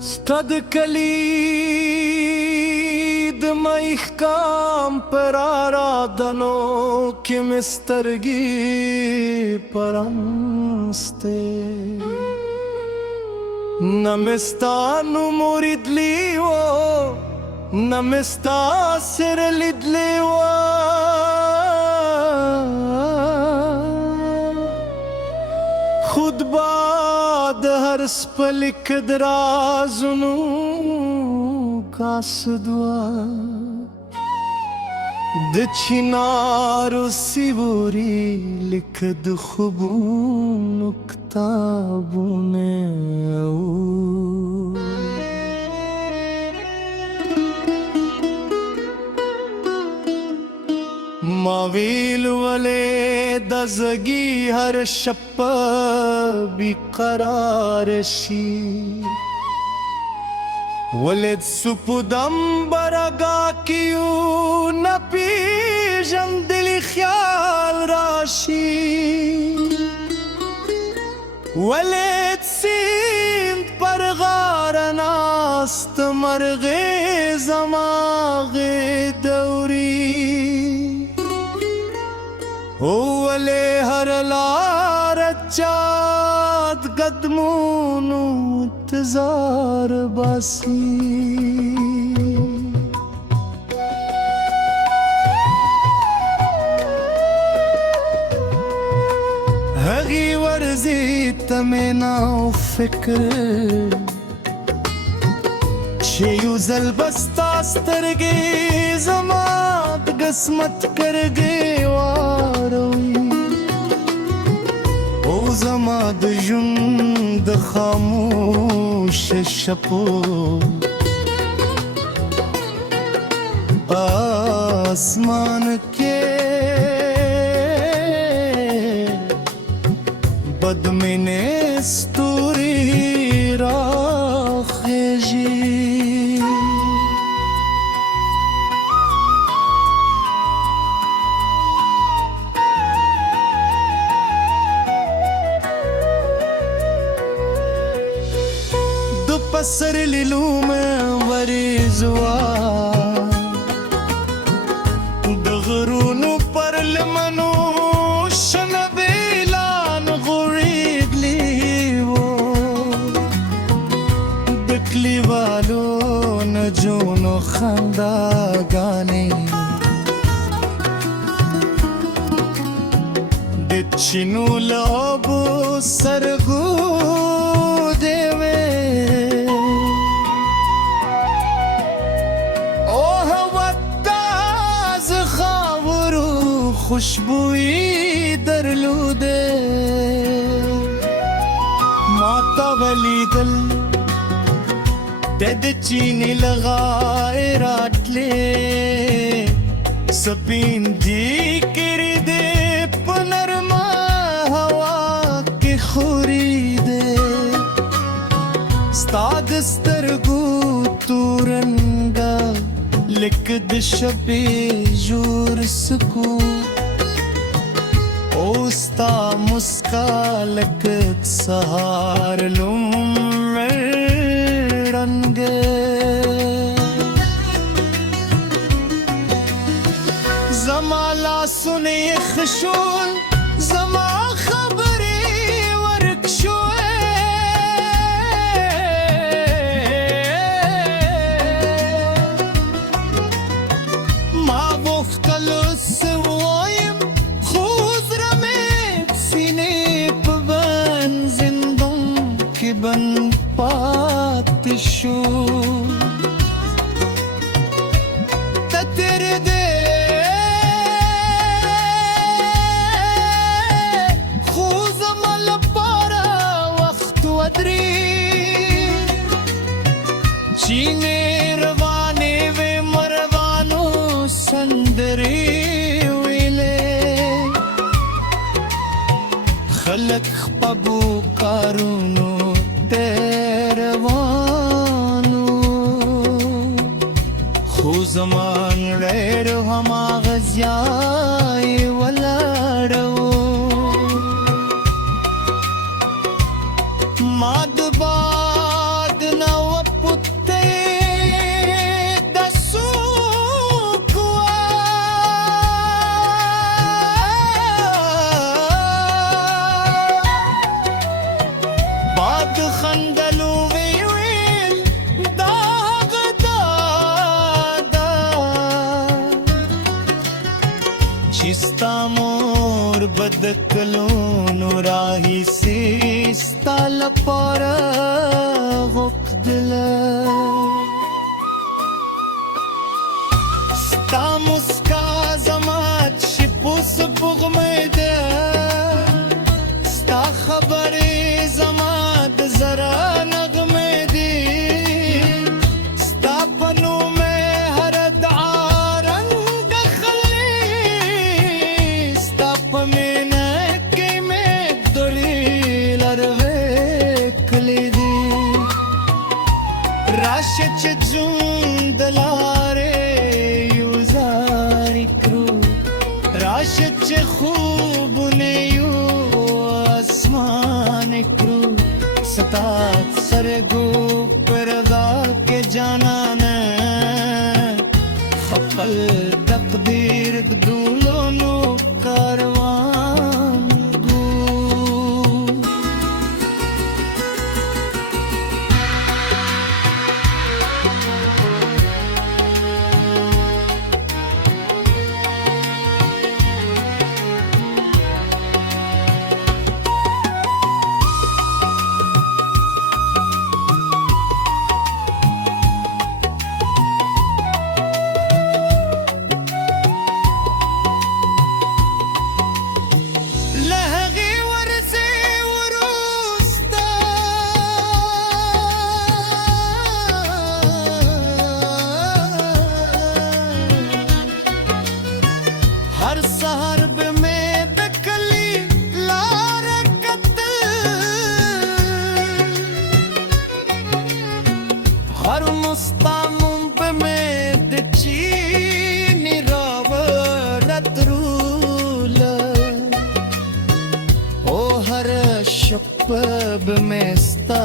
ستد کلید مایخ کام پرارادنو که مسترگی پرانسته نمستانو مورید لیو نمستا سر لید لیو خود باد هر سپلک درازنو کاسدوا د چنارو سیوری لکد خوبونو کتابونه ما ویل ولې د زګي هر شپ بیقرار شي ولید سپودم برگا کیو نپیژن دلی خیال راشی ولید سیند پر غار ناست مرغ زماغ دوری ولی هر لار چاد قدمونو انتظار باسی هغی ورزی تمینا و فکر چه یو زل بستا سترگی زماد قسمت کرگی واروی او زما د ژوند د خاموش شپو آسمان کې بدمنې ستوري راخېږي پسر لیلو میں وریزوا دغرونو پر لمنو شنبیلان غرید لیو دکلی والو نجونو خنداگانی دچینو لابو سرگو دیوے خوشبوئی درلوده ماتا ولیدل تد چینی لغای راتلے سپین جی کری دے پنرما ہوا کی خوری دے ستاد سترگو تورنگا لکد شپی جور سکو اوستا مسکا لکد سہار لمرنگے زمالا سنے خشون زما خبری ورکشوئے بن پاتشو تتر دے خوز مل پارا وقت ودری چینے روانے وے مروانو سندری ویلے خلق پبو کارونو تیروانو خو زمان ریرو ہما غزیائی ولارو ماد باد نو د خندلو ویل دا غدا دا چستا مور بدکلونو راهی سستا لپاره غوښتله ستا مسکا زما چې په سپوږمۍ ده ستا خبرې زما د زړه نغمې دي ستا په نوم مې هر دعا رنګ اخلي ستا په مینه کې مې دوړې لروې کلي دي راشه چې ژوند د لارې یوزاري کړو راشه چې خوبونه یو آسمان کړو ستا سرګو پردا کې جانانه خپل تقدیر دولونو کاروان ګو لهغي ورسي وروستا هر سهار به مې د کلي لاره کتل هر مستعمم به مې د چیني راوړه تروله او هر شپه به مې ستا